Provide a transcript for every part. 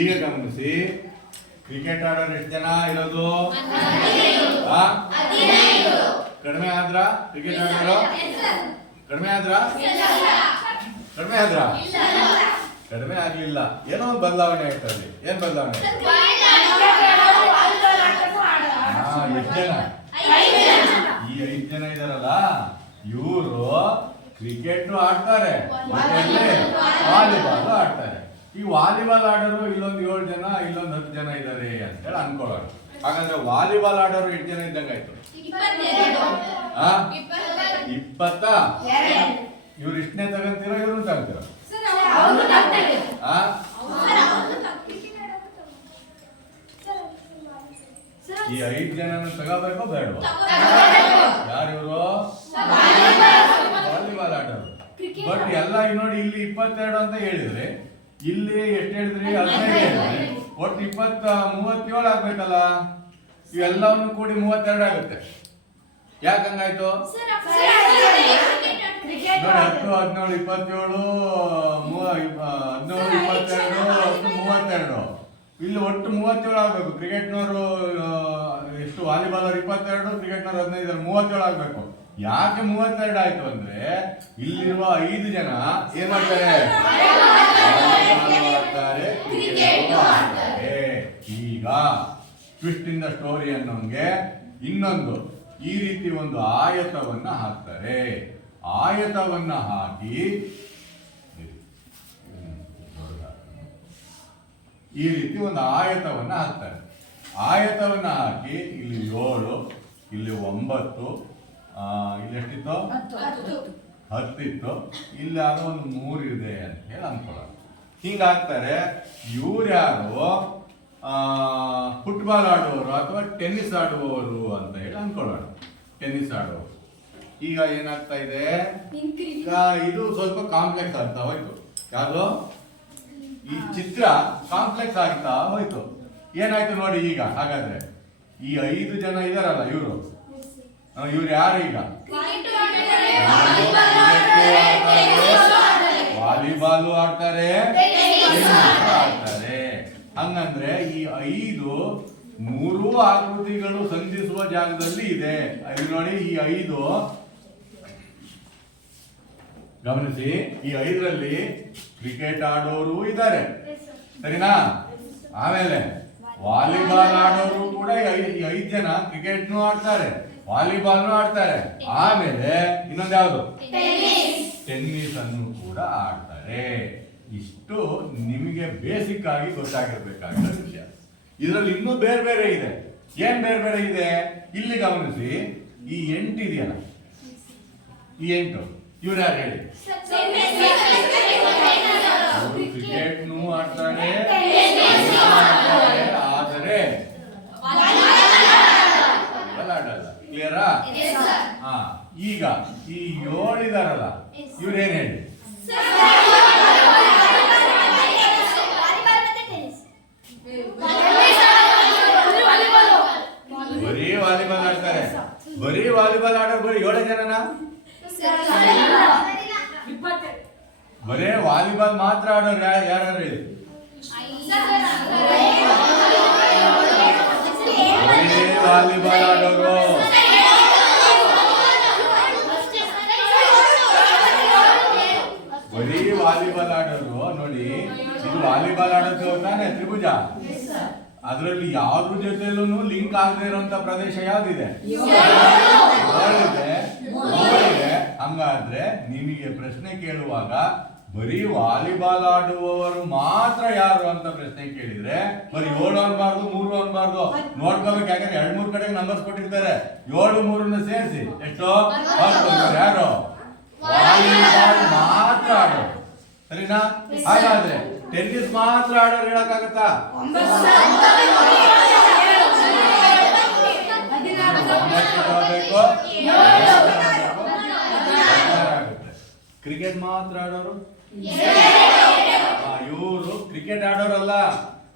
ಈಗ ಗಮನಿಸಿ, ಕ್ರಿಕೆಟ್ ಆಡೋರು ಎಷ್ಟು ಜನ ಇರೋದು? ಕಡಿಮೆ ಆದ್ರ ಕ್ರಿಕೆಟ್ ಆಡೋರು? ಕಡಿಮೆ ಆದ್ರ ಕಡಿಮೆ ಆಗ್ಲಿಲ್ಲ. ಏನೋ ಒಂದು ಬದಲಾವಣೆ ಆಯ್ತು ಅಲ್ಲಿ. ಏನ್ ಬದಲಾವಣೆ? ಎಷ್ಟು ಜನ? ಈ 5 ಜನ ಇದಾರಲ್ಲ, ಇವರು ಕ್ರಿಕೆಟ್ ಆಡ್ತಾರೆ, ವಾಲಿಬಾಲ್ ಆಡ್ತಾರೆ. ಈ ವಾಲಿಬಾಲ್ ಆಡೋರು ಇಲ್ಲೊಂದು 7 ಜನ, ಇಲ್ಲೊಂದು 10 ಜನ ಇದ್ದಾರೆ ಅಂತ ಹೇಳಿ ಅನ್ಕೊಳ್ಳೋಣ. ಹಾಗಾದ್ರೆ ವಾಲಿಬಾಲ್ ಆಡೋರು 8 ಜನ ಇದ್ದಂಗಾಯ್ತು. 20. ಇವ್ರು ಇಷ್ಟನೇ ತಗೊಂತೀರೋ ಇವ್ರನ್ನ ತಗೊಂತೀರೋ? ಈ 5 ಜನ ತಗೋಬೇಕೋ ಬೇಡವಾ? ಯಾರಿವರು? ವಾಲಿಬಾಲ್ ಆಡೋರು. ಬಟ್ ಎಲ್ಲ ನೋಡಿ, ಇಲ್ಲಿ 22 ಅಂತ ಹೇಳಿದ್ರೆ, ಇಲ್ಲಿ ಎಷ್ಟು ಹೇಳಿದ್ರಿ? 15 ಹೇಳಿದ್ರಿ. ಒಟ್ಟು 37 ಆಗ್ಬೇಕಲ್ಲ. ಇವೆಲ್ಲವನ್ನು ಕೂಡಿ 32 ಆಗುತ್ತೆ. ಯಾಕಂಗಾಯ್ತು? ನೋಡಿ, 10, 17, 27, 17, 22, 32. ಇಲ್ಲಿ ಒಟ್ಟು 37 ಆಗ್ಬೇಕು. ಕ್ರಿಕೆಟ್ನವರು ಎಷ್ಟು? ವಾಲಿಬಾಲ್ 22, ಕ್ರಿಕೆಟ್ನವರು 15, 37 ಆಗ್ಬೇಕು. ಯಾಕೆ 32 ಆಯ್ತು ಅಂದ್ರೆ, ಇಲ್ಲಿರುವ 5 ಜನ ಏನ್ ಮಾಡ್ತಾರೆ? ಈಗ ಟ್ವಿಸ್ಟ್ ಇನ್ ದ ಸ್ಟೋರಿ ಅನ್ನೋಂಗೆ ಇನ್ನೊಂದು ಈ ರೀತಿ ಒಂದು ಆಯತವನ್ನ ಹಾಕ್ತಾರೆ. ಆಯತವನ್ನ ಹಾಕಿ ಈ ರೀತಿ ಒಂದು ಆಯತವನ್ನ ಹಾಕ್ತಾರೆ. ಆಯತವನ್ನ ಹಾಕಿ ಇಲ್ಲಿ 7, ಇಲ್ಲಿ 9, ಇಲ್ಲಿ ಎಷ್ಟಿತ್ತು? 10 ಇತ್ತು. ಇಲ್ಲಿ ಯಾರೋ ಒಂದು 3 ಇದೆ ಅಂತ ಹೇಳಿ ಅನ್ಕೊಳ್ಳೋಣ. ಹಿಂಗಾಗ್ತಾರೆ. ಇವ್ರು ಯಾರು? ಫುಟ್ಬಾಲ್ ಆಡುವವರು ಅಥವಾ ಟೆನ್ನಿಸ್ ಆಡುವವರು ಅಂತ ಹೇಳಿ ಅನ್ಕೊಳ್ಳೋಣ. ಟೆನ್ನಿಸ್ ಆಡುವವರು. ಈಗ ಏನಾಗ್ತಾ ಇದೆ? ಈಗ ಇದು ಸ್ವಲ್ಪ ಕಾಂಪ್ಲೆಕ್ಸ್ ಆಗ್ತಾ ಹೋಯ್ತು. ಯಾವುದು? ಈ ಚಿತ್ರ ಕಾಂಪ್ಲೆಕ್ಸ್ ಆಗ್ತಾ ಹೋಯ್ತು. ಏನಾಯ್ತು ನೋಡಿ ಈಗ. ಹಾಗಾದ್ರೆ ಈ 5 ಜನ ಇದಾರಲ್ಲ, ಇವ್ರು ಯಾರು? ಈಗ ವಾಲಿಬಾಲ್ ಆಡ್ತಾರೆ, ಆಡ್ತಾರೆ. ಹಂಗಂದ್ರೆ ಈ 5 3 ಆಕೃತಿಗಳು ಸಂಧಿಸುವ ಜಾಗದಲ್ಲಿ ಇದೆ. ಅಲ್ಲಿ ನೋಡಿ, ಈ 5 ಗಮನಿಸಿ, ಈ 5ರಲ್ಲಿ ಕ್ರಿಕೆಟ್ ಆಡೋರು ಇದ್ದಾರೆ, ಸರಿನಾ? ಆಮೇಲೆ ವಾಲಿಬಾಲ್ ಆಡೋರು ಕೂಡ ಈ 5 ಜನ ಕ್ರಿಕೆಟ್ನು ಆಡ್ತಾರೆ, ವಾಲಿಬಾಲ್ನು ಆಡ್ತಾರೆ. ಆಮೇಲೆ ಇನ್ನೊಂದು ಯಾವುದು? ಟೆನ್ನಿಸ್ ಅನ್ನು ಕೂಡ ಆಡ್ತಾರೆ. ಇಷ್ಟು ನಿಮಗೆ ಬೇಸಿಕ್ ಆಗಿ ಗೊತ್ತಾಗಿರ್ಬೇಕಾಗಿರೋ ವಿಷಯ. ಇದರಲ್ಲಿ ಇನ್ನೂ ಬೇರೆ ಬೇರೆ ಇದೆ. ಏನ್ ಬೇರೆ ಬೇರೆ ಇದೆ? ಇಲ್ಲಿ ಗಮನಿಸಿ, ಈ 8 ಇದೆಯಲ್ಲ, ಈ 8 ಇವ್ರು ಯಾರು ಹೇಳಿ? ಕ್ರಿಕೆಟ್ನು ಆಡ್ತಾರೆ, ಆದರೆ ಆಡಲ್ಲ. ಕ್ಲಿಯರಾ? ಈಗ ಈ 7 ಇದಾರಲ್ಲ, ಇವ್ರೇನ್ ಹೇಳಿ? ಬರೀ ವಾಲಿಬಾಲ್ ಆಡ್ತಾರೆ. ಬರೀ ವಾಲಿಬಾಲ್ ಆಡೋರು ಬರೀ 7 ಜನನ? ಬರೇ ವಾಲಿಬಾಲ್ ಮಾತ್ರ ಆಡೋರು ಯಾರು ಹೇಳಿ? ಬರೀ ವಾಲಿಬಾಲ್ ಆಡೋರು. ಬರೀ ವಾಲಿಬಾಲ್ ಆಡೋರು ನೋಡಿ. ಇದು ವಾಲಿಬಾಲ್ ಆಡೋದು ತಾನೆ ತ್ರಿಭುಜ. ಅದರಲ್ಲಿ ಯಾವ್ದ್ರ ಜೊತೆಲೂ ಲಿಂಕ್ ಆಗದೆ ಇರುವಂತ ಪ್ರದೇಶ ಯಾವ್ದಿದೆ? ಹಂಗಾದ್ರೆ ನಿಮಗೆ ಪ್ರಶ್ನೆ ಕೇಳುವಾಗ ಬರೀ ವಾಲಿಬಾಲ್ ಆಡುವವರು ಮಾತ್ರ ಯಾರು ಅಂತ ಪ್ರಶ್ನೆ ಕೇಳಿದ್ರೆ ಬರೀ 7 ಅನ್ಬಾರ್ದು, 3 ಅನ್ಬಾರ್ದು. ನೋಡ್ಕೋಬೇಕು. ಯಾಕಂದ್ರೆ 2-3 ಕಡೆ ನಂಬರ್ಸ್ ಕೊಟ್ಟಿರ್ತಾರೆ. 7, 3 ಸೇರಿಸಿ ಎಷ್ಟು? ಯಾರು? ವಾಲಿಬಾಲ್ ಮಾತ್ರ ಆಡೋರು, ಸರಿನಾ? ಹಾಗಾದ್ರೆ ಟೆನ್ನಿಸ್ ಮಾತ್ರ ಆಡೋರು ಹೇಳಕ್ಕಾಗತ್ತಾ? ಕ್ರಿಕೆಟ್ ಮಾತ್ರ ಆಡೋರು? ಇವರು ಕ್ರಿಕೆಟ್ ಆಡೋರಲ್ಲ,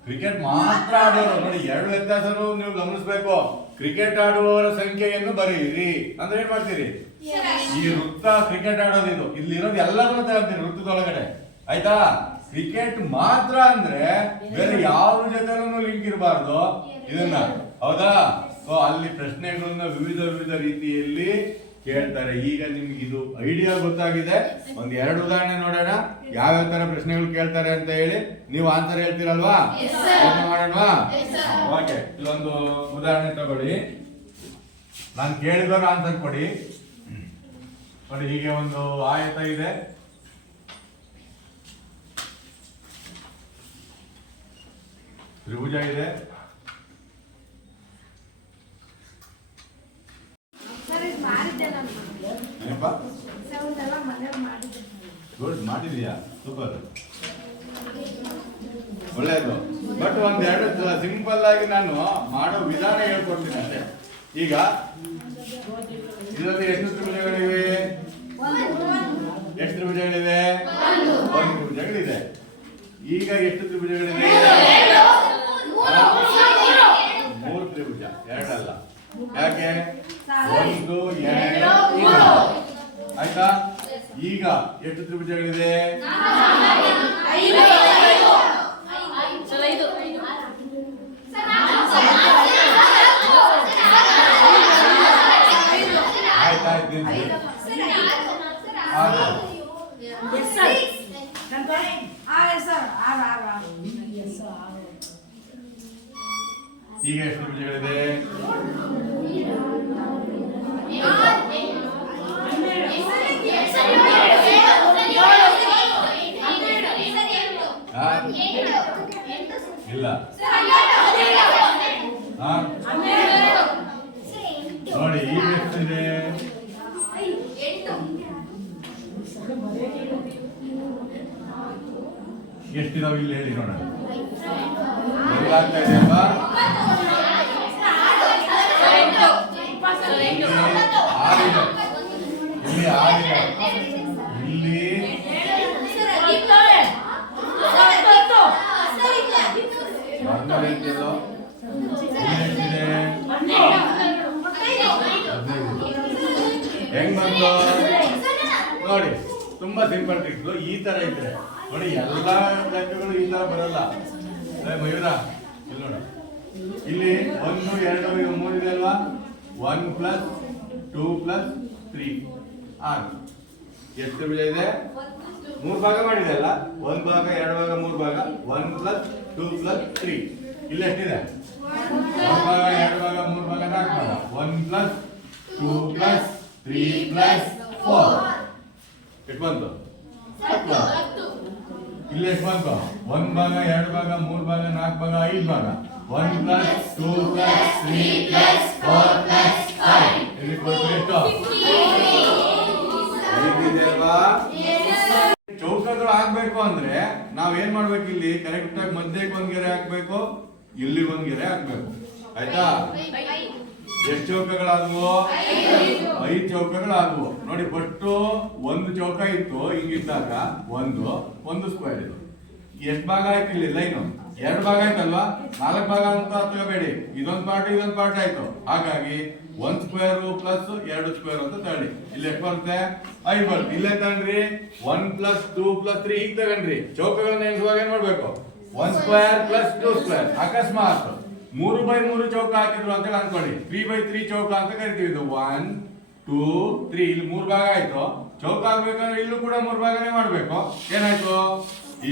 ಕ್ರಿಕೆಟ್ ಮಾತ್ರ ಆಡೋರು. ನೋಡಿ, 2 ವ್ಯತ್ಯಾಸನು ನೀವು ಗಮನಿಸಬೇಕು. ಕ್ರಿಕೆಟ್ ಆಡುವವರ ಸಂಖ್ಯೆಯನ್ನು ಬರೀರಿ ಅಂದ್ರೆ ಏನ್ ಮಾಡ್ತೀರಿ? ಈ ವೃತ್ತ ಕ್ರಿಕೆಟ್ ಆಡೋದು ಇದು. ಇಲ್ಲಿರೋದು ಎಲ್ಲರನ್ನೂ ತಗೊಂತೀರಿ ವೃತ್ತದೊಳಗಡೆ, ಆಯ್ತಾ? ಕ್ರಿಕೆಟ್ ಮಾತ್ರ ಅಂದ್ರೆ ಬೇರೆ ಯಾವ್ದ್ರ ಜೊತೆನೂ ಲಿಂಕ್ ಇರಬಾರ್ದು ಇದನ್ನ, ಹೌದಾ? ಸೊ ಅಲ್ಲಿ ಪ್ರಶ್ನೆಗಳನ್ನ ವಿವಿಧ ವಿವಿಧ ರೀತಿಯಲ್ಲಿ ಕೇಳ್ತಾರೆ. ಈಗ ನಿಮ್ಗೆ ಇದು ಐಡಿಯಾ ಗೊತ್ತಾಗಿದೆ. ಒಂದ್ 2 ಉದಾಹರಣೆ ನೋಡೋಣ, ಯಾವ್ಯಾವ ತರ ಪ್ರಶ್ನೆಗಳು ಕೇಳ್ತಾರೆ ಅಂತ ಹೇಳಿ. ನೀವು ಆನ್ಸರ್ ಹೇಳ್ತೀರಲ್ವಾ? ಮಾಡೋಣವಾ? ಓಕೆ, ಇಲ್ಲೊಂದು ಉದಾಹರಣೆ ತಗೊಳ್ಳಿ. ನಾನು ಕೇಳಿದವರು ಆನ್ಸರ್ ಕೊಡಿ. ನೋಡಿ, ಹೀಗೆ ಒಂದು ಆಯತ ಇದೆ. ತ್ರಿಭುಜ ಇದೆ. ಗುಡ್, ಮಾಡಿದೀಯಾ? ಸೂಪರ್, ಒಳ್ಳೆಯದು. ಬಟ್ ಒಂದೆರಡು ಸಿಂಪಲ್ ಆಗಿ ನಾನು ಮಾಡೋ ವಿಧಾನ ಹೇಳ್ಕೊಡ್ತೀನಿ ಅಷ್ಟೇ. ಈಗ ಇದರಲ್ಲಿ ಎಷ್ಟು ತ್ರಿಭುಜಗಳಿವೆ? ಎಷ್ಟು ತ್ರಿಭುಜಗಳಿವೆ? 1 ತ್ರಿಭುಜಗಳಿದೆ. ಈಗ ಎಷ್ಟು ತ್ರಿಭುಜಗಳಿವೆ? 3 ತ್ರಿಭುಜ, 2 ಅಲ್ಲ. ಯಾಕೆ? 1 2 3 ಆಯ್ತಾ? ಈಗ ಎಷ್ಟು ತ್ರಿಭುಜಗಳಿದೆ? 5 ಈಗ ಎಷ್ಟು ತ್ರಿಭುಜಗಳಿದೆ? 8 ಇಲ್ಲ. ನೋಡಿ, ಈಗ ಎಷ್ಟಿದೆ? 8 ಎಷ್ಟಿದಾವೆ ಇಲ್ಲಿ ಹೇಳಿ ನೋಡೋಣ. ಆಗ್ತಾ ಇದೆ ಅಲ್ವಾ? ಇಲ್ಲಿ 6 ಇದೆ. ಇಲ್ಲಿ ಹೆಂಗ್ ಬಂತು ನೋಡಿ? ತುಂಬಾ ಸಿಂಪಲ್ ಟ್ರಿಕ್ಸ್. ಈ ತರ ಇದ್ರೆ ನೋಡಿ, ಎಲ್ಲಾ ಲೆಕ್ಕಗಳು ಈ ತರ ಬರಲ್ಲ. ಮಯೂರ, ಇಲ್ಲಿ ನೋಡ, ಇಲ್ಲಿ 1 2 3 ಇದೆ ಅಲ್ವಾ? 1 + 2 + 3 6. ಎಷ್ಟು ತ್ರಿಭುಜ ಇದೆ? 3 ಭಾಗ ಮಾಡಿದೆ ಅಲ್ಲ? 1 ಭಾಗ 2 ಭಾಗ 3 ಭಾಗ. 1 + 2 + 3. ಇಲ್ಲಿ ಎಷ್ಟಿದೆ? 1 ಭಾಗ 2 ಭಾಗ 3 ಭಾಗ 4 ಭಾಗ. 1 + 2 + 3 + 4 ಎಷ್ಟು ಬಂತು? 10. ಇಲ್ಲಿ ಎಷ್ಟು ಬಂತು? 1 ಭಾಗ 2 ಭಾಗ 3 ಭಾಗ 4 ಭಾಗ 5 ಭಾಗ. 1 + 2 + 3 + 4 + 5 ಇಲ್ಲಿ ಕೊಟ್ಟು ಎಷ್ಟು? ಇದೆ ಅಲ್ವಾ? ಚೌಕಗಳು ಆಗ್ಬೇಕು ಅಂದ್ರೆ ನಾವ್ ಏನ್ ಮಾಡ್ಬೇಕು? ಇಲ್ಲಿ ಕರೆಕ್ಟ್ ಆಗಿ ಮಧ್ಯಕ್ಕೆ 1 ಗೆರೆ ಹಾಕ್ಬೇಕು, ಇಲ್ಲಿ 1 ಗೆರೆ ಹಾಕ್ಬೇಕು. ಆಯ್ತಾ? ಎಷ್ಟು ಚೌಕಗಳಾದವು? 5 ಚೌಕಗಳಾದವು. ನೋಡಿ, ಒಟ್ಟು 1 ಚೌಕ ಇತ್ತು ಹಿಂಗಿದ್ದಾಗ, ಒಂದು ಸ್ಕ್ವೇರ್ ಇದು. ಎಷ್ಟು ಭಾಗ ಆಯ್ತು? ಇಲ್ಲಿ ಲೈನು 2 ಭಾಗ ಆಯ್ತಲ್ವಾ? 4 ಭಾಗ ಅಂತ ತಗೋಬೇಡಿ. ಇದೊಂದು ಪಾರ್ಟ್ ಆಯ್ತು. ಹಾಗಾಗಿ 1 ಸ್ಕ್ವೇರ್ ಪ್ಲಸ್ 2 ಸ್ಕ್ವೇರ್ ಅಂತ ತಗೊಳ್ಳಿ. ಇಲ್ಲಿ ಎಷ್ಟು ಬರುತ್ತೆ? 5 ಬರುತ್ತೆ. ಇಲ್ಲೇ ತಗೊಂಡ್ರಿ 1 + 2 + 3 ಈಗ ತಗೊಂಡ್ರಿ. ಚೌಕಗಳನ್ನ ಎಣಿಸುವಾಗ ಏನ್ ಮಾಡ್ಬೇಕು? 1 ಸ್ಕ್ವೇರ್ + 2 ಸ್ಕ್ವೇರ್. ಅಕಸ್ಮಾತ್ 3/3 ಚೌಕ ಹಾಕಿದ್ರು ಅಂತ ಅನ್ಕೊಳ್ಳಿ, 3/3 ಚೌಕ ಅಂತ ಕರಿತೀವಿ. ಇದು 1 2 3 ಇಲ್ಲಿ 3 ಭಾಗ ಆಯ್ತು. ಚೌಕ ಆಗ್ಬೇಕಂದ್ರೆ ಇಲ್ಲೂ ಕೂಡ 3 ಭಾಗನೇ ಮಾಡ್ಬೇಕು. ಏನಾಯ್ತು?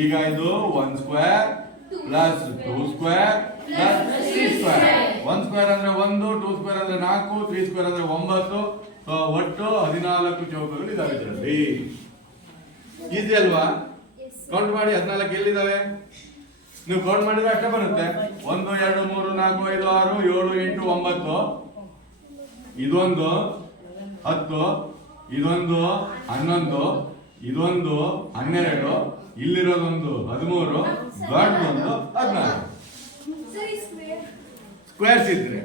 ಈಗ ಇದು 1 ಸ್ಕ್ವೇರ್ + 2 ಸ್ಕ್ವೇರ್ + 3 ಸ್ಕ್ವೇರ್. 1 ಸ್ಕ್ವೇರ್ ಅಂದ್ರೆ 1, 2 ಸ್ಕ್ವೇರ್ ಅಂದ್ರೆ 4, 3 ಸ್ಕ್ವೇರ್ ಅಂದ್ರೆ 9. ಒಟ್ಟು 14 ಚೌಕಗಳು ಇದಾವೆ ಇದರಲ್ಲಿ. ಈಸಿ ಅಲ್ವಾ? ಕೌಂಟ್ ಮಾಡಿ 14 ಎಲ್ಲಿದ್ದಾವೆ? ನೀವು ಕೌಂಟ್ ಮಾಡಿದ್ರೆ ಅಷ್ಟೇ ಬರುತ್ತೆ. 1 2 3 4 5 6 7 8 9. ಇದೊಂದು 10, ಇದೊಂದು 11, ಇದೊಂದು 12, ಇಲ್ಲಿರೋದೊಂದು 13, ದೊಡ್ಡದೊಂದು 14. ಸ್ಕ್ವೇರ್ಸ್ ಇದ್ರೆ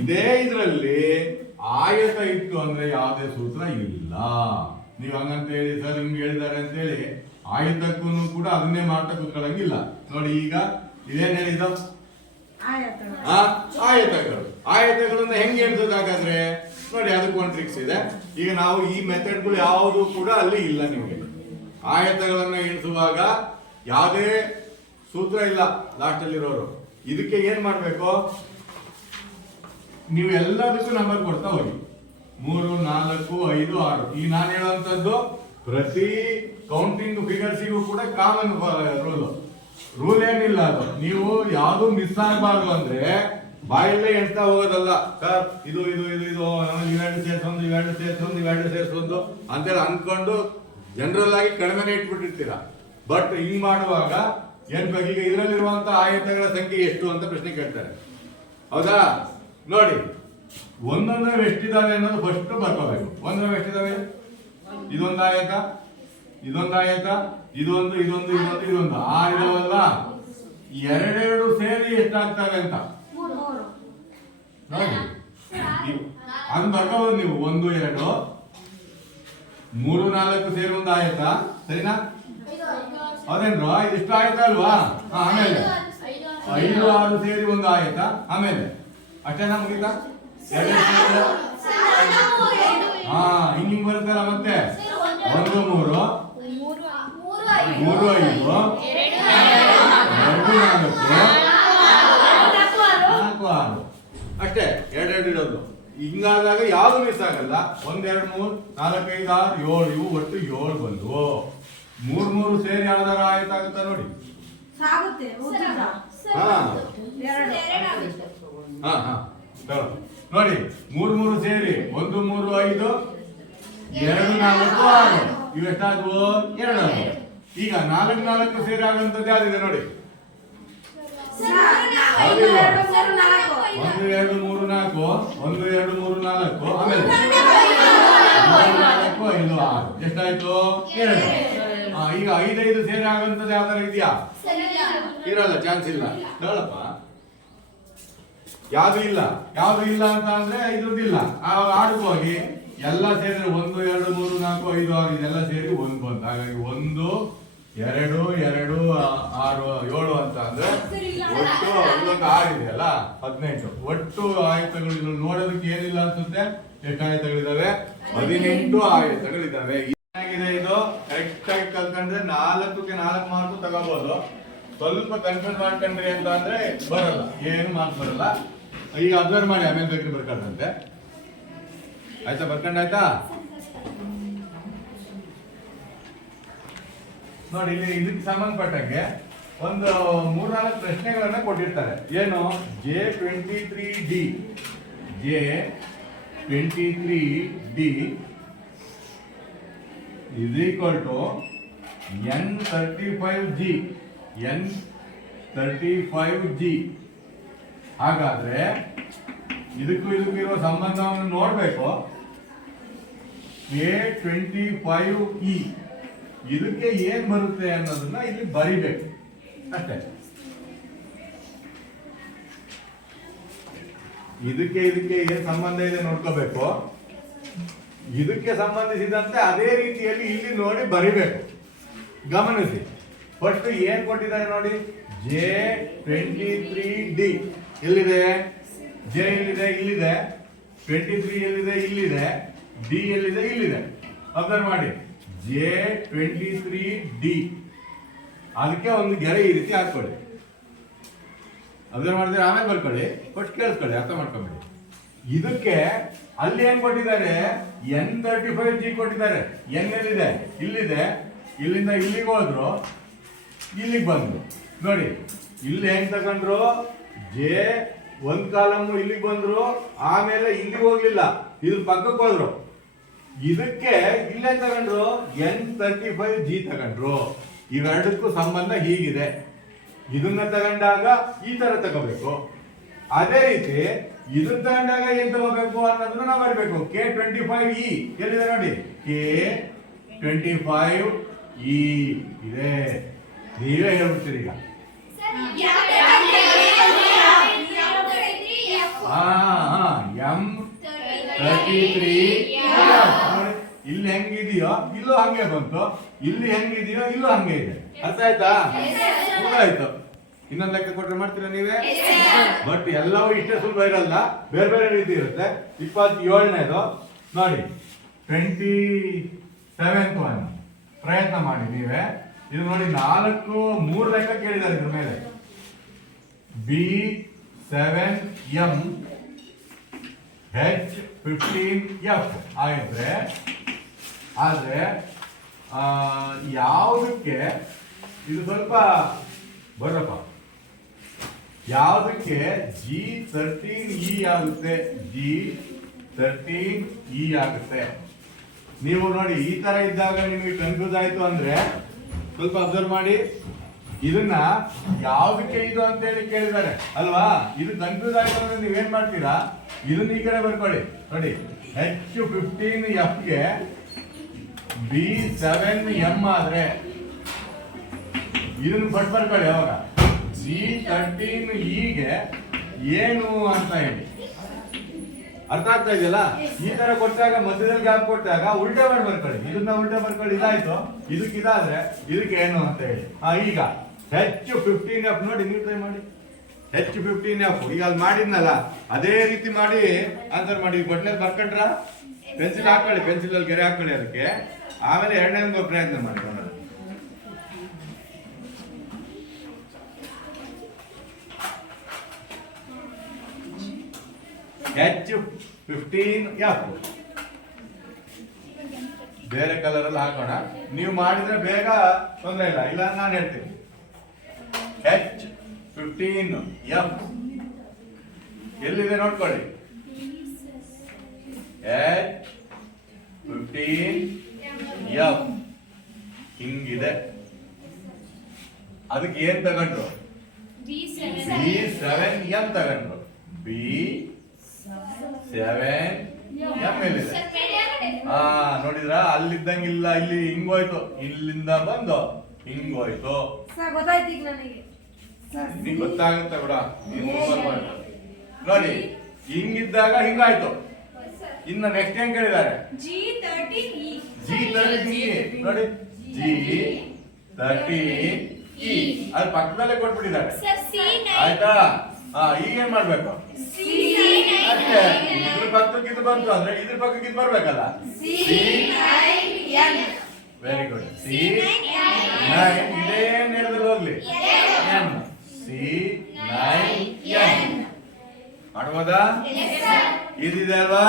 ಇದೇ ಇದರಲ್ಲಿ ಆಯತ ಇತ್ತು ಅಂದ್ರೆ ಯಾವುದೇ ಸೂತ್ರ ಇಲ್ಲ. ನೀವು ಹಂಗಂತ ಹೇಳಿ ಸರ್ ನಿಮ್ಗೆ ಹೇಳಿದ್ದಾರೆ ಅಂತ ಹೇಳಿ ಆಯತಕ್ಕೂ ಕೂಡ ಅದನ್ನೇ ಮಾಡ್ತಾ ಕೂತ್ಕೊಳ್ಳಂಗಿಲ್ಲ. ನೋಡಿ, ಈಗ ಇದೇನ್ ಹೇಳಿದ್ದು? ಆಯತಗಳನ್ನ ಹೆಂಗೆ ಎಣಿಸೋದಾಗಾದ್ರೆ ನೋಡಿ, ಅದಕ್ಕೆ ಒಂದು ಟ್ರಿಕ್ಸ್ ಇದೆ. ಈಗ ನಾವು ಈ ಮೆಥಡ್ಗಳು ಯಾವುದು ಕೂಡ ಅಲ್ಲಿ ಇಲ್ಲ. ನಿಮಗೆ ಆಯತಗಳನ್ನ ಎಣಿಸುವಾಗ ಯಾವುದೇ ಸೂತ್ರ ಇಲ್ಲ ಲಾಸ್ಟ್ ಅಲ್ಲಿರೋರು. ಇದಕ್ಕೆ ಏನ್ ಮಾಡ್ಬೇಕು, ನೀವು ಎಲ್ಲದಕ್ಕೂ ನಂಬರ್ ಕೊಡ್ತಾ ಹೋಗಿ. 3, 4, 5, 6. ಈ ನಾನು ಹೇಳುವಂತದ್ದು ಪ್ರತಿ ಕೌಂಟಿಂಗ್ ಫಿಗರ್ಸಿಗೂ ಕೂಡ ಕಾಮನ್ ರೂಲ್ ಏನಿಲ್ಲ. ಅದು ನೀವು ಯಾವುದು ಮಿಸ್ ಆಗಬಾರ್ದು ಅಂದ್ರೆ ಬಾಯಲ್ಲೇ ಎಣ್ತಾ ಹೋಗೋದಲ್ಲ. ಸರ್ ಇದು ಇದು ಇದು ಇದು ಇವೆರಡು ಸೇರ್ಸೊಂದು ಇವೆರಡು ಸೇರ್ಸೊಂದು ಇವೆರಡು ಸೇರ್ಸೊಂದು ಅಂತೇಳಿ ಅನ್ಕೊಂಡು ಜನರಲ್ ಆಗಿ ಕಡಿಮೆನೆ ಇಟ್ಬಿಟ್ಟಿರ್ತೀರ. ಬಟ್ ಹಿಂಗ್ ಮಾಡುವಾಗ ಏನ್ ಬೇಕು, ಈಗ ಇದರಲ್ಲಿರುವಂತಹ ಆಯತಗಳ ಸಂಖ್ಯೆ ಎಷ್ಟು ಅಂತ ಪ್ರಶ್ನೆ ಕೇಳ್ತಾರೆ, ಹೌದಾ? ನೋಡಿ, ಒಂದೊಂದರವು ಎಷ್ಟಿದಾವೆ ಅನ್ನೋದು ಫಸ್ಟ್ ಬರ್ಕೋಬೇಕು. ಒಂದರವು ಎಷ್ಟಿದಾವೆ? ಇದೊಂದು ಆಯತ, ಇದೊಂದು ಆಯತ, ಇದೊಂದು ಇದೊಂದು ಇದೊಂದು ಇದೊಂದು 6 ಇದಾವಲ್ಲ. ಎರಡೆರಡು ಸೇರಿ ಎಷ್ಟಾಗ್ತವೆ ಅಂತ ನೋಡಿ, ಹಂಗ್ ಬರ್ಕೋಬೋದು ನೀವು. 1, 2, 3, 4 ಸೇರಿ ಒಂದು ಆಯತ, ಸರಿನಾ? ಹೌದೇನ್ರು? ಇದಿಷ್ಟು ಆಯ್ತಾ ಅಲ್ವಾ? ಆಮೇಲೆ 5, 6 ಸೇರಿ ಒಂದು ಆಯತ, ಆಮೇಲೆ ಅಷ್ಟೇನಾ? ಮುಗೀತಾ? ಹಿಂಗ್ ಬರುತ್ತಲ್ಲ ಮತ್ತೆ 1, 3, 3, 5, 2, 4, 4, 6 ಅಷ್ಟೇ. ಎರಡೆರಡು ಇಡೋದು. ಹಿಂಗಾದಾಗ ಯಾವ್ದು ಮಿಸ್ ಆಗಲ್ಲ. 1, 2, 3, 4, 5, 6, 7 ಇವು ಒಟ್ಟು 7 ಬಂದು 3, 3 ಸೇರಿ ಯಾವ್ದಾರ ಆಯ್ತು ಆಗುತ್ತಾ ನೋಡಿ. ನೋಡಿ 3, 3 ಸೇರಿ 1, 3, 5, 2, 4, 6 ಇವೆಷ್ಟಾದ್ವು? 2. ಈಗ 4, 4 ಸೇರಿ ಆಗುವಂತದ್ದು ಯಾವ್ದಿದೆ ನೋಡಿ. 1, 2, 3, 4, 1, 2, 3, 4, ಆಮೇಲೆ 4, 5, 6 ಎಷ್ಟಾಯ್ತು? 2. ಈಗ 5, 5 ಸೇರಿ ಆಗುವಂತದ್ದು ಯಾವ್ದಾರ ಇದೆಯಾ? ಇರಲ್ಲ, ಚಾನ್ಸ್ ಇಲ್ಲ. ಹೇಳಪ್ಪ, ಯಾವ್ದು ಇಲ್ಲ. ಯಾವ್ದು ಇಲ್ಲ ಅಂತ ಅಂದ್ರೆ ಇದ್ರದ್ದಿಲ್ಲ. ಆಡಕ್ ಹೋಗಿ ಎಲ್ಲ ಸೇರಿ 1, 2, 3, 4, 5, 6 ಇದೆಲ್ಲ ಸೇರಿ 1 ಬಂತು. ಹಾಗಾಗಿ 1, 2, 2, 6, 7 ಅಂತ ಅಂದ್ರೆ ಒಟ್ಟು ಇಲ್ಲೊಂದು 6 ಇದೆಯಲ್ಲ 18. ಒಟ್ಟು ಆಯತಗಳು ನೋಡೋದಕ್ಕೆ ಏನಿಲ್ಲ ಅನ್ಸುತ್ತೆ. ಎಷ್ಟು ಆಯತಗಳಿದಾವೆ? 18 ಆಯತಗಳಿದಾವೆ. ಏನಾಗಿದೆ ಇದು? ಕರೆಕ್ಟ್ ಆಗಿ ಕಲ್ತ್ಕೊಂಡ್ರೆ 4ಕ್ಕೆ 4 ಮಾರ್ಕ್ ತಗೋಬಹುದು. ಸ್ವಲ್ಪ ಕನ್ಫ್ಯೂಸ್ ಮಾಡ್ಕೊಂಡ್ರಿ ಅಂತ ಅಂದ್ರೆ ಬರಲ್ಲ, ಏನು ಮಾರ್ಕ್ಸ್ ಬರಲ್ಲ. ಈಗ ಅಬ್ಸರ್ವ್ ಮಾಡಿ, ಆಮೇಲೆ ಬೇಕ್ರಿ ಬರ್ಕೊಂಡ್ರಂತೆ. ಆಯ್ತಾ? ಬರ್ಕೊಂಡಾಯ್ತಾ? ನೋಡಿ, ಇಲ್ಲಿ ಇದಕ್ಕೆ ಸಂಬಂಧಪಟ್ಟಂಗೆ ಒಂದು 3-4 ಪ್ರಶ್ನೆಗಳನ್ನ ಕೊಟ್ಟಿರ್ತಾರೆ. ಏನು? J23D is equal to N35G. ಹಾಗಾದ್ರೆ ಇದಕ್ಕೂ ಇರೋ ಸಂಬಂಧವನ್ನು ನೋಡ್ಬೇಕು. A25E ಇದಕ್ಕೆ ಏನ್ ಬರುತ್ತೆ ಅನ್ನೋದನ್ನ ಇಲ್ಲಿ ಬರಿಬೇಕು ಅಷ್ಟೇ. ಇದಕ್ಕೆ ಏನ್ ಸಂಬಂಧ ಇದೆ ನೋಡ್ಕೋಬೇಕು. ಇದಕ್ಕೆ ಸಂಬಂಧಿಸಿದಂತೆ ಅದೇ ರೀತಿಯಲ್ಲಿ ಇಲ್ಲಿ ನೋಡಿ ಬರಿಬೇಕು. ಗಮನಿಸಿ, ಫಸ್ಟ್ ಏನ್ ಕೊಟ್ಟಿದ್ದಾರೆ ನೋಡಿ. J23D ಎಲ್ಲಿದೆ? J ಎಲ್ಲಿದೆ? ಇಲ್ಲಿದೆ. 23 ಎಲ್ಲಿದೆ? ಇಲ್ಲಿದೆ. D ಎಲ್ಲಿದೆ? ಇಲ್ಲಿದೆ. ಅಬ್ಸರ್ವ್ ಮಾಡಿ, J23D ಅದಕ್ಕೆ ಒಂದು ಗೆರೆ ಈ ರೀತಿ ಹಾಕೊಳ್ಳಿ. ಅಬ್ಸರ್ವ್ ಮಾಡಿದ್ರೆ ಆಮೇಲೆ ಬರ್ಕೊಳ್ಳಿ. ಫಸ್ಟ್ ಕೇಳಿಸ್ಕೊಳ್ಳಿ, ಅರ್ಥ ಮಾಡ್ಕೊಂಬಿಡಿ. ಇದಕ್ಕೆ ಅಲ್ಲಿ ಏನ್ ಕೊಟ್ಟಿದ್ದಾರೆ? N35G ಕೊಟ್ಟಿದ್ದಾರೆ. N ಎಲ್ಲಿದೆ? ಇಲ್ಲಿದೆ. ಇಲ್ಲಿಂದ ಇಲ್ಲಿಗೆ ಹೋದ್ರು, ಇಲ್ಲಿಗೆ ಬಂದ್ರು. ನೋಡಿ, ಇಲ್ಲಿ ಹೆಂಗ್ ತಗೊಂಡ್ರು? J ಒಂದ್ ಕಾಲಮ್ ಇಲ್ಲಿಗೆ ಬಂದ್ರು, ಆಮೇಲೆ ಇಲ್ಲಿಗೆ ಹೋಗ್ಲಿಲ್ಲ, ಇದ್ರ ಪಕ್ಕಕ್ಕೆ ಹೋದ್ರು. ಇದಕ್ಕೆ ಇಲ್ಲೇ ತಗೊಂಡ್ರು N35G ತಗೊಂಡ್ರು. ಇವೆರಡಕ್ಕೂ ಸಂಬಂಧ ಹೀಗಿದೆ. ಇದನ್ನ ತಗೊಂಡಾಗ ಈ ತರ ತಗೋಬೇಕು. ಅದೇ ರೀತಿ ಇದನ್ನ ತಗೊಂಡಾಗ ಏನ್ ತಗೋಬೇಕು ಅನ್ನೋದನ್ನ ನಾವು ಬರಬೇಕು. K25E ಎಲ್ಲಿದೆ ನೋಡಿ. K25E ಇದೆ. ನೀವೇ ಹೇಳ್ಬಿಡ್ತೀರಿ ಈಗ. M33 ಇಲ್ಲಿ ಹೆಂಗಿದೆಯೋ ಇಲ್ಲೂ ಹಂಗೆ ಬಂತು, ಇಲ್ಲಿ ಹೆಂಗಿದೆಯೋ ಇಲ್ಲೂ ಹಂಗೆ ಇದೆ. ಅರ್ಥ ಆಯ್ತಾ? ಆಯ್ತು. ಇನ್ನೊಂದು ಲೆಕ್ಕ ಕೊಟ್ರೆ ಮಾಡ್ತೀರಾ ನೀವೇ? ಬಟ್ ಎಲ್ಲವೂ ಇಷ್ಟೇ ಸುಲಭ ಇರಲ್ಲ, ಬೇರೆ ಬೇರೆ ರೀತಿ ಇರುತ್ತೆ. 27ನೇದು ನೋಡಿ, 27th ಒನ್ ಪ್ರಯತ್ನ ಮಾಡಿ ನೀವೇ. ಇದು ನೋಡಿ 3 ಲೆಕ್ಕ ಕೇಳಿದ್ದಾರೆ ಇದ್ರ ಮೇಲೆ. B7M H15F ಆಗಿದ್ರೆ ಆದ್ರೆ ಯಾವುದಕ್ಕೆ ಇದು ಸ್ವಲ್ಪ ಬರಪ್ಪ, ಯಾವುದಕ್ಕೆ G13E ಆಗುತ್ತೆ, G13E ಆಗುತ್ತೆ. ನೀವು ನೋಡಿ ಈ ತರ ಇದ್ದಾಗ ನಿಮಗೆ ಕನ್ಫ್ಯೂಸ್ ಆಯ್ತು ಅಂದ್ರೆ ಸ್ವಲ್ಪ ಅಬ್ಸರ್ವ್ ಮಾಡಿ. ಇದನ್ನ ಯಾವುದಕ್ಕೆ ಇದು ಅಂತ ಹೇಳಿ ಕೇಳಿದ್ದಾರೆ ಅಲ್ವಾ? ಇದು ಕನ್ಫ್ಯೂಸ್ ಆಯ್ತು ಅಂದ್ರೆ ನೀವೇನ್ ಮಾಡ್ತೀರಾ, ಇದನ್ನ ಈ ಕಡೆ ಬರ್ಕೊಳ್ಳಿ. ನೋಡಿ H15F ಗೆ B7M ಆದ್ರೆ ಇದನ್ನ ಬರ್ಕೊಳ್ಳಿ. ಅವಾಗ G13E ಗೆ ಏನು ಅಂತ ಹೇಳಿ ಅರ್ಥ ಆಗ್ತಾ ಇದೆಯಲ್ಲ? ಈ ತರ ಕೊಟ್ಟಾಗ ಮಧ್ಯದಲ್ಲಿ ಗ್ಯಾಪ್ ಕೊಟ್ಟಾಗ ಉಲ್ಟಾ ಮಾಡಿ ಬರ್ಕೊಳ್ಳಿ. ಇದನ್ನ ಉಲ್ಟಾ ಬರ್ಕೊಳ್ಳಿ, ಇದಾಯ್ತು. ಇದಕ್ಕೆ ಇದಾದ್ರೆ ಇದಕ್ಕೆ ಏನು ಅಂತ ಹೇಳಿ. ಈಗ H15F ನೋಡಿ, ನೀವು ಟ್ರೈ ಮಾಡಿ. H15F ಈಗ ಅಲ್ಲಿ ಮಾಡಿದ್ನಲ್ಲ ಅದೇ ರೀತಿ ಮಾಡಿ ಆನ್ಸರ್ ಮಾಡಿ. ಬಟ್ಲಲ್ಲಿ ಬರ್ಕೊಂಡ್ರ ಪೆನ್ಸಿಲ್ ಹಾಕೊಳ್ಳಿ, ಪೆನ್ಸಿಲಲ್ಲಿ ಗೆರೆ ಹಾಕೊಳ್ಳಿ ಅದಕ್ಕೆ. ಆಮೇಲೆ ಎರಡನೇ ಪ್ರಯತ್ನ ಮಾಡಿ. H15F ಬೇರೆ ಕಲರ್ ಅಲ್ಲಿ ಹಾಕೋಣ. ನೀವು ಮಾಡಿದ್ರೆ ಬೇಗ ತೊಂದರೆ ಇಲ್ಲ, ಇಲ್ಲ ನಾನು ಹೇಳ್ತೀನಿ. H15F ಎಲ್ಲಿದೆ ನೋಡ್ಕೊಳ್ಳಿ. H15F ಹಿಂಗಿದೆ. ಅದಕ್ಕೆ ಏನ್ ತಗೊಂಡ್ರು? B7M ತಗೊಂಡ್ರು. B7M ಎಲ್ಲಿದೆ? ನೋಡಿದ್ರ ಅಲ್ಲಿದ್ದಂಗಿಲ್ಲ, ಇಲ್ಲಿ ಹಿಂಗೋಯ್ತು, ಇಲ್ಲಿಂದ ಬಂದು ಹಿಂಗೋಯ್ತು. ನಿಂಗೆ ಗೊತ್ತಾಗುತ್ತೆ ಬಿಡ. ನೋಡಿ ಹಿಂಗಿದ್ದಾಗ ಹಿಂಗಾಯ್ತು. ಇನ್ನ ನೆಕ್ಸ್ಟ್ ಏನ್ ಕೇಳಿದ್ದಾರೆ? G13E ನೋಡಿ, G13E ಅದು ಪಕ್ಕದಲ್ಲೇ ಕೊಟ್ಬಿಟ್ಟಿದ್ದಾರೆ. ಆಯ್ತಾ? ಈಗ ಏನ್ ಮಾಡ್ಬೇಕು? ಅಷ್ಟೇ, ಇದ್ರ ಪಕ್ಕಕ್ಕೆ ಇದು ಬಂತು ಅಂದ್ರೆ ಇದ್ರ ಪಕ್ಕಕ್ಕೆ ಇದು ಬರ್ಬೇಕಲ್ಲ. Very good. C9 ಇದೇನ್ ಹೇಳಿದ್ರು ಹೋಗ್ಲಿ. C9N ಮಾಡ್ಬೋದಾ? ಇದಿದೆ ಅಲ್ವಾ?